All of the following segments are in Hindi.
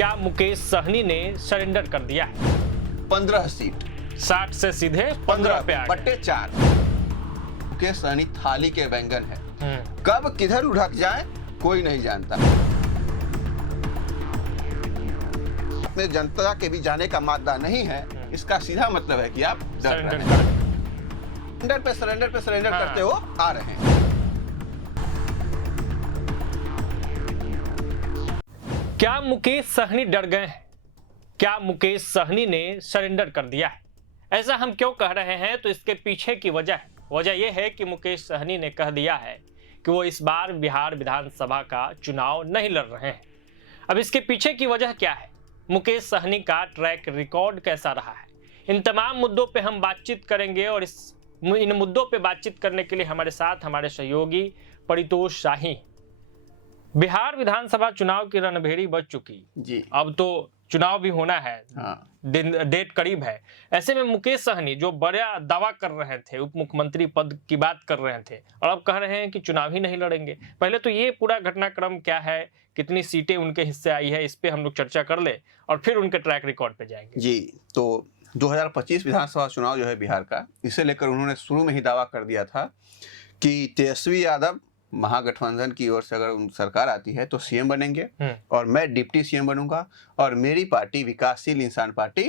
क्या मुकेश सहनी ने सरेंडर कर दिया है? 15 सीट 60 से सीधे 15 पे आ गए। बट्टे 4। मुकेश सहनी थाली के व्यंजन है। हम्म, कब किधर उड़क जाए कोई नहीं जानता। अपने जनता के भी जाने का मादा नहीं है, इसका सीधा मतलब है कि आप डर रहे सरेंडर हैं। कर सरेंडर पे सरेंडर हाँ। करते हो आ रहे हैं। क्या मुकेश सहनी डर गए हैं? क्या मुकेश सहनी ने सरेंडर कर दिया है? ऐसा हम क्यों कह रहे हैं? तो इसके पीछे की वजह यह है कि मुकेश सहनी ने कह दिया है कि वो इस बार बिहार विधानसभा का चुनाव नहीं लड़ रहे हैं। अब इसके पीछे की वजह क्या है? मुकेश सहनी का ट्रैक रिकॉर्ड कैसा रहा है? इन तमाम मुद्दों पे हम बातचीत करेंगे और इन मुद्दों पे बातचीत करने के लिए हमारे साथ हमारे सहयोगी परितोष शाही। बिहार विधानसभा चुनाव की रणभेड़ी बज चुकी जी अब तो चुनाव भी होना है। हाँ। डेट करीब है। ऐसे में मुकेश सहनी जो बड़ा दावा कर रहे थे, उप मुख्यमंत्री पद की बात कर रहे थे, और अब कह रहे हैं कि चुनाव ही नहीं लड़ेंगे। पहले तो ये पूरा घटनाक्रम क्या है, कितनी सीटें उनके हिस्से आई है, इस पे हम लोग चर्चा कर ले और फिर उनके ट्रैक रिकॉर्ड पे जाएंगे। जी, तो 2025 विधानसभा चुनाव जो है बिहार का, इसे लेकर उन्होंने शुरू में ही दावा कर दिया था कि तेजस्वी यादव महागठबंधन की ओर से अगर उन सरकार आती है तो सीएम बनेंगे और मैं डिप्टी सीएम बनूंगा और मेरी पार्टी विकासशील इंसान पार्टी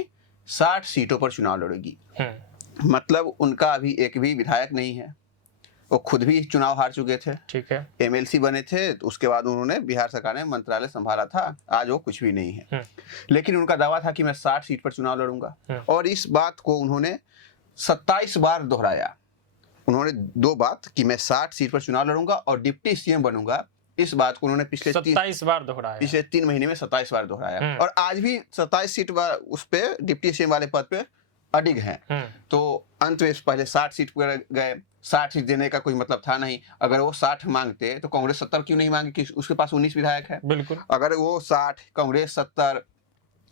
60 सीटों पर चुनाव लड़ेगी। मतलब उनका अभी एक भी विधायक नहीं है, वो खुद भी चुनाव हार चुके थे। ठीक है। एमएलसी बने थे, तो उसके बाद उन्होंने बिहार सरकार ने मंत्रालय संभाला था, आज वो कुछ भी नहीं है। लेकिन उनका दावा था कि मैं 60 सीट पर चुनाव लड़ूंगा और इस बात को उन्होंने 27 बार दोहराया। उन्होंने 2 बात कि मैं 60 सीट पर चुनाव लड़ूंगा और डिप्टी सीएम बनूंगा, इस बात को उन्होंने पिछले 27 बार दोहराया। पिछले 3 महीने में 27 बार दोहराया और आज भी 27 सीट उस पे डिप्टी सीएम वाले पद पे अडिग हैं। तो अंत में पहले 60 सीट पर गए। 60 सीट देने का कोई मतलब था नहीं। अगर वो 60 मांगते तो कांग्रेस 70 क्यों नहीं मांगे कि उसके पास 19 विधायक है। बिल्कुल। अगर वो 60, कांग्रेस 70,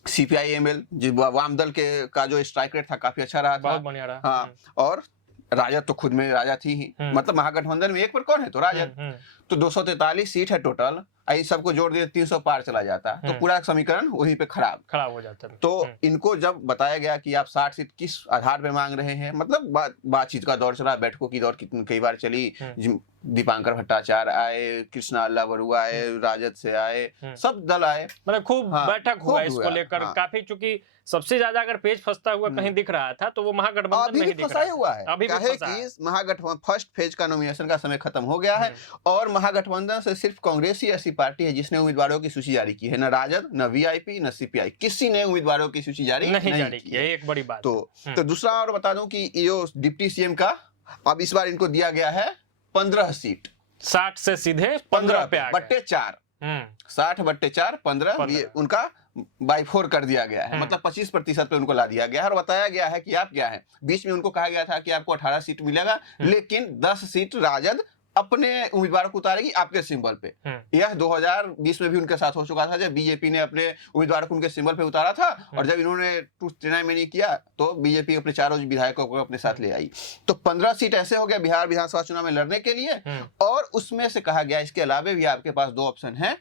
सीपीआईएमएल जो वाम दल के का जो स्ट्राइक रेट था काफी अच्छा रहा था, बहुत बढ़िया रहा। हाँ, और राजद तो खुद में राजा थी ही, मतलब महागठबंधन में एक पर कौन है तो राजद। तो 243 सीट है टोटल, इन सबको जोड़ दिए 300 पार चला जाता, तो पूरा समीकरण वहीं पे खराब हो जाता। तो इनको जब बताया गया कि आप 60 सीट किस आधार पे मांग रहे हैं, मतलब बातचीत का दौर चला, बैठकों की दौर कई बार चली। दीपांकर भट्टाचार्य आए, कृष्णा अल्लाह बरुआ आए, राजद से आए, सब दल आए, मतलब खूब बैठक हुआ इसको लेकर। काफी, चूंकि सबसे ज्यादा अगर पेज फंसता हुआ कहीं दिख रहा था तो वो महागठबंधन में ही दिख रहा हुआ है। अभी भी कि महागठबंधन फर्स्ट फेज का नॉमिनेशन का समय खत्म हो गया है और महागठबंधन से सिर्फ कांग्रेस ही ऐसी पार्टी है जिसने उम्मीदवारों की सूची जारी की है। न राजद, न वीआईपी, न सीपीआई, किसी ने उम्मीदवारों की सूची जारी नहीं की है। एक बड़ी बात। तो दूसरा और बता दूं कि ये डिप्टी सीएम का अब इस बार इनको दिया गया है 15 सीट। 60 से सीधे 15 पे आ गए। बट्टे 4। 60 बट्टे 4 15 ये उनका बाई 4 कर दिया गया है। मतलब 25% पे उनको ला दिया गया है और बताया गया है कि आप क्या है। बीच में उनको कहा गया था कि आपको 18 सीट मिलेगा, लेकिन 10 सीट राजद अपने उम्मीदवारों को उतारेगी आपके सिंबल पे। यह 2020 में भी उनके साथ हो चुका था, जब बीजेपी ने अपने उम्मीदवारों को उनके सिंबल पे उतारा था और जब इन्होंने 239 में नहीं किया तो बीजेपी अपने चारों विधायकों को अपने साथ ले आई। तो 15 सीट ऐसे हो गया बिहार विधानसभा चुनाव में लड़ने के लिए। और उसमें से कहा गया इसके अलावा भी आपके पास 2 ऑप्शन है,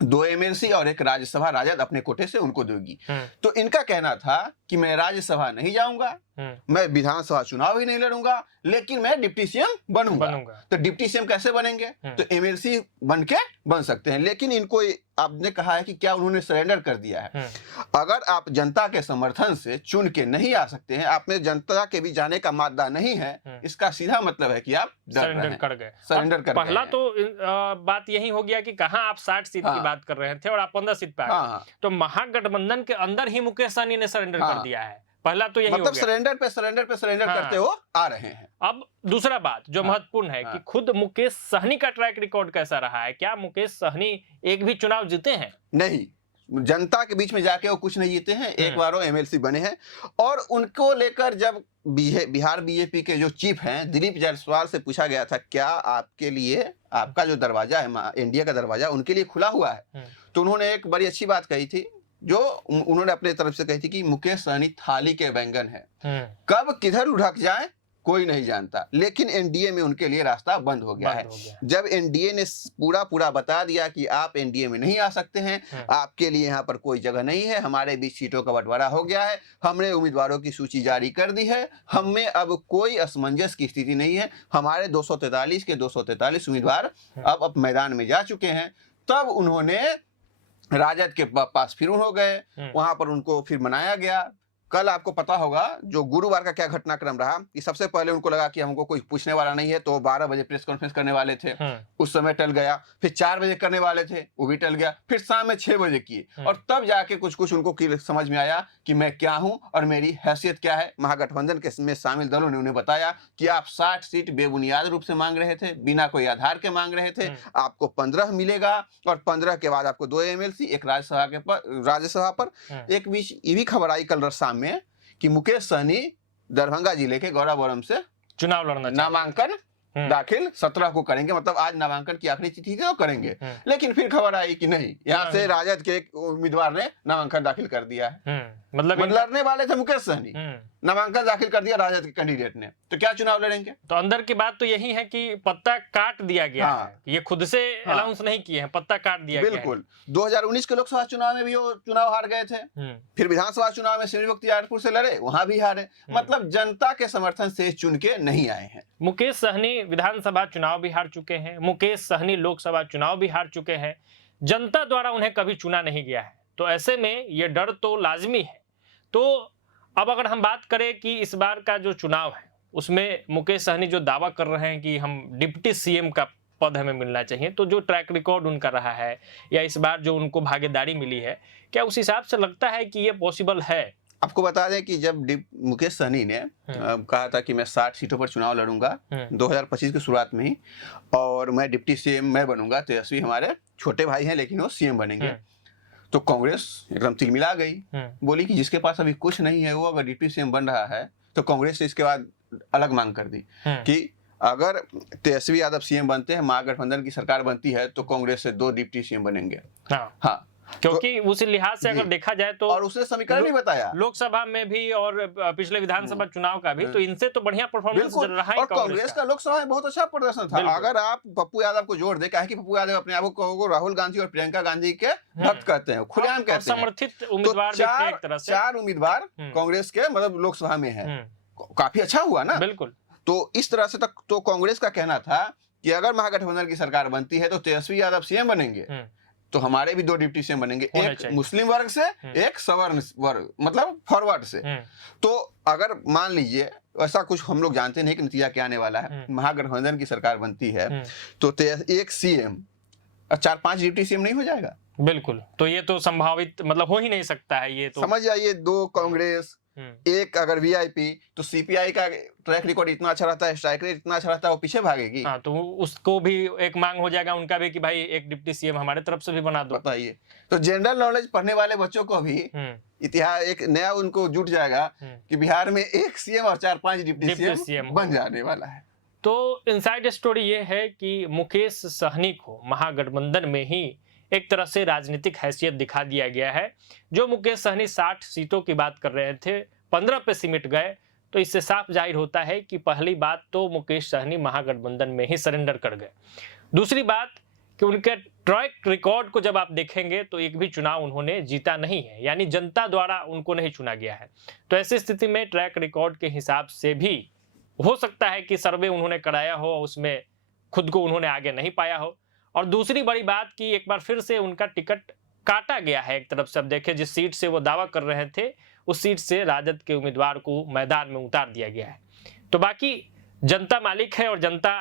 2 एमएलसी और एक राज्यसभा राजद अपने कोटे से उनको देगी। तो इनका कहना था कि मैं राज्यसभा नहीं जाऊंगा, मैं विधानसभा चुनाव ही नहीं लड़ूंगा, लेकिन मैं डिप्टी सीएम बनूंगा। तो डिप्टी सीएम कैसे बनेंगे? तो एमएलसी बन के बन सकते हैं। लेकिन इनको आपने कहा है कि क्या उन्होंने सरेंडर कर दिया है। अगर आप जनता के समर्थन से चुन के नहीं आ सकते हैं, आप में जनता के भी जाने का मादा नहीं है, इसका सीधा मतलब है कि आप सरेंडर कर गए। सरेंडर कर पहला तो बात यही हो गया कि कहां आप 60 सीट की बात कर रहे थे और आप 15 सीट पे आ गए। तो महागठबंधन के अंदर ही मुकेश सहनी ने सरेंडर कर दिया है। पहला तो यही मतलब सरेंडर पे सरेंडर करते हो आ रहे हैं। अब दूसरा बात जो महत्वपूर्ण है कि खुद मुकेश सहनी का ट्रैक रिकॉर्ड कैसा रहा है? क्या मुकेश सहनी एक भी चुनाव जीते हैं? नहीं, जनता के बीच में जाके वो कुछ नहीं जीते हैं। एक बार वो एमएलसी बने हैं और उनको लेकर जब बिहार बीजेपी के जो चीफ हैं दिलीप जायसवाल से पूछा गया था क्या आपके लिए आपका जो दरवाजा है एनडीए का दरवाजा उनके लिए खुला हुआ है, तो उन्होंने एक बड़ी अच्छी बात कही थी जो उन्होंने अपने तरफ से कही थी कि मुकेश सहनी थाली के व्यंजन है। कब किधर उड़क जाए कोई नहीं जानता, लेकिन एनडीए में उनके लिए रास्ता बंद हो गया है। जब एनडीए ने पूरा बता दिया कि आप एनडीए में नहीं आ सकते हैं, आपके लिए यहाँ पर कोई जगह नहीं है, हमारे बीच सीटों का बंटवारा हो गया है, हमने उम्मीदवारों की सूची जारी कर दी है, हमें अब कोई असमंजस की स्थिति नहीं है, हमारे 243 के 243 उम्मीदवार अब मैदान में जा चुके हैं। तब उन्होंने राजद के पास फिर हो गए, वहां पर उनको फिर मनाया गया। कल आपको पता होगा जो गुरुवार का क्या घटनाक्रम रहा कि सबसे पहले उनको लगा कि हमको कोई पूछने वाला नहीं है, तो 12 बजे प्रेस कॉन्फ्रेंस करने वाले थे, उस समय टल गया। फिर 4 बजे करने वाले थे, वो भी टल गया। फिर शाम में 6 बजे किए और तब जाके कुछ उनको समझ में आया कि मैं क्या हूं और मेरी हैसियत क्या है। महागठबंधन के में शामिल दलों ने उन्हें बताया कि आप 60 सीट बेबुनियाद रूप से मांग रहे थे, बिना कोई आधार के मांग रहे थे, आपको 15 मिलेगा और 15 के बाद आपको 2 MLC, एक राज्यसभा पर। एक बीच ये भी खबर आई कल शाम में कि मुकेश सहनी दरभंगा जिले के गौराबोरम से चुनाव लड़ना, नामांकन दाखिल 17 को करेंगे, मतलब आज नामांकन की आखिरी तिथि थी तो करेंगे। लेकिन फिर खबर आई कि नहीं, यहाँ से राजद के एक उम्मीदवार ने नामांकन दाखिल कर दिया है। मतलब लड़ने वाले थे मुकेश सहनी, नामांकन दाखिल कर दिया राजद के कैंडिडेट ने, तो क्या चुनाव लड़ेंगे? तो अंदर की बात तो यही है कि पत्ता काट दिया गया है, ये खुद से अनाउंस नहीं किए हैं, पत्ता काट दिया गया है। बिल्कुल। 2019 के लोकसभा चुनाव में भी वो चुनाव हार गए थे, फिर विधानसभा चुनाव में सिमरी बख्तियारपुर से लड़े, वहां भी हारे। मतलब जनता के समर्थन से चुन के नहीं आए हैं। मुकेश सहनी विधानसभा चुनाव भी हार चुके हैं, मुकेश सहनी लोकसभा चुनाव भी हार चुके हैं, जनता द्वारा उन्हें कभी चुना नहीं गया है। तो ऐसे में ये डर तो लाजमी है। तो अब अगर हम बात करें कि इस बार का जो चुनाव है उसमें मुकेश सहनी जो दावा कर रहे हैं कि हम डिप्टी सीएम का पद हमें मिलना चाहिए, तो जो ट्रैक रिकॉर्ड उनका रहा है या इस बार जो उनको भागीदारी मिली है, क्या उस हिसाब से लगता है कि ये पॉसिबल है? आपको बता दें कि जब मुकेश सहनी ने कहा था कि मैं 60 सीटों पर चुनाव लड़ूंगा 2025 की शुरुआत में ही, और मैं डिप्टी सीएम मैं बनूंगा, तेजस्वी हमारे छोटे भाई हैं लेकिन वो सीएम बनेंगे, तो कांग्रेस एकदम तिलमिला गई, बोली कि जिसके पास अभी कुछ नहीं है वो अगर डिप्टी सीएम बन रहा है, तो कांग्रेस से इसके बाद अलग मांग कर दी कि अगर तेजस्वी यादव सीएम बनते हैं, महागठबंधन की सरकार बनती है, तो कांग्रेस से 2 डिप्टी सीएम बनेंगे। हाँ, क्योंकि तो, उस लिहाज से अगर देखा जाए तो, और उसने समीकरण नहीं बताया लोकसभा में भी और पिछले विधानसभा चुनाव का भी, तो इनसे तो बढ़िया परफॉर्मेंस रहा है। और कांग्रेस का लोकसभा में बहुत अच्छा प्रदर्शन था। अगर आप पप्पू यादव को जोड़ दे, क्या है कि पप्पू यादव अपने आप को राहुल गांधी और प्रियंका गांधी के भक्त कहते हैं, खुलेआम कहते हैं, समर्थित उम्मीदवार भी थे एक तरह से। 4 उम्मीदवार कांग्रेस के मतलब लोकसभा में है, काफी अच्छा हुआ ना। बिल्कुल। तो इस तरह से तक तो कांग्रेस का कहना था कि अगर महागठबंधन की सरकार बनती है तो तेजस्वी यादव सीएम बनेंगे, तो हमारे भी 2 डिप्टी सीएम बनेंगे, एक मुस्लिम वर्ग से, एक सवर्ण वर्ग मतलब फॉरवर्ड से। तो अगर मान लीजिए ऐसा कुछ, हम लोग जानते नहीं कि नतीजा क्या आने वाला है, महागठबंधन की सरकार बनती है तो एक सीएम और 4-5 डिप्टी सीएम नहीं हो जाएगा? बिल्कुल। तो ये तो संभावित मतलब हो ही नहीं सकता है। ये तो समझ जाइए, 2 कांग्रेस, एक अगर वीआईपी, तो सीपीआई का ट्रैक रिकॉर्ड इतना अच्छा रहता है, स्ट्राइक रेट इतना अच्छा रहता है, वो पीछे भागेगी। हाँ, तो उसको भी एक मांग हो जाएगा उनका भी कि भाई एक डिप्टी सीएम हमारे तरफ से भी बना दो। बताइए, तो जनरल नॉलेज पढ़ने वाले बच्चों को भी इतिहास एक नया उनको जुट जाएगा कि बिहार में 1 सीएम और 4-5 डिप्टी सीएम बन जाने वाला है। तो इनसाइड स्टोरी ये है कि मुकेश सहनी को महागठबंधन में ही एक तरह से राजनीतिक हैसियत दिखा दिया गया है। जो मुकेश सहनी 60 सीटों की बात कर रहे थे, 15 पे सिमट गए, तो इससे साफ जाहिर होता है कि पहली बात तो मुकेश सहनी महागठबंधन में ही सरेंडर कर गए। दूसरी बात कि उनके ट्रैक रिकॉर्ड को जब आप देखेंगे तो एक भी चुनाव उन्होंने जीता नहीं है, यानी जनता द्वारा उनको नहीं चुना गया है। तो ऐसी स्थिति में ट्रैक रिकॉर्ड के हिसाब से भी हो सकता है कि सर्वे उन्होंने कराया हो, उसमें खुद को उन्होंने आगे नहीं पाया हो। और दूसरी बड़ी बात कि एक बार फिर से उनका टिकट काटा गया है एक तरफ से। अब देखिए, जिस सीट से वो दावा कर रहे थे उस सीट से राजद के उम्मीदवार को मैदान में उतार दिया गया है। तो बाकी जनता मालिक है और जनता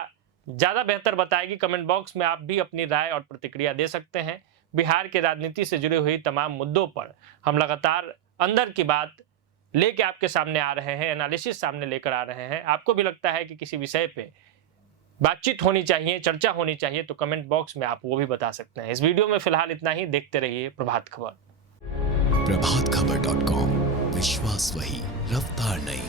ज़्यादा बेहतर बताएगी। कमेंट बॉक्स में आप भी अपनी राय और प्रतिक्रिया दे सकते हैं। बिहार के राजनीति से जुड़ी हुई तमाम मुद्दों पर हम लगातार अंदर की बात लेके आपके सामने आ रहे हैं, एनालिसिस सामने लेकर आ रहे हैं। आपको भी लगता है कि किसी विषय पे बातचीत होनी चाहिए, चर्चा होनी चाहिए, तो कमेंट बॉक्स में आप वो भी बता सकते हैं। इस वीडियो में फिलहाल इतना ही। देखते रहिए प्रभात खबर। प्रभातखबर.com, विश्वास वही, रफ्तार नहीं।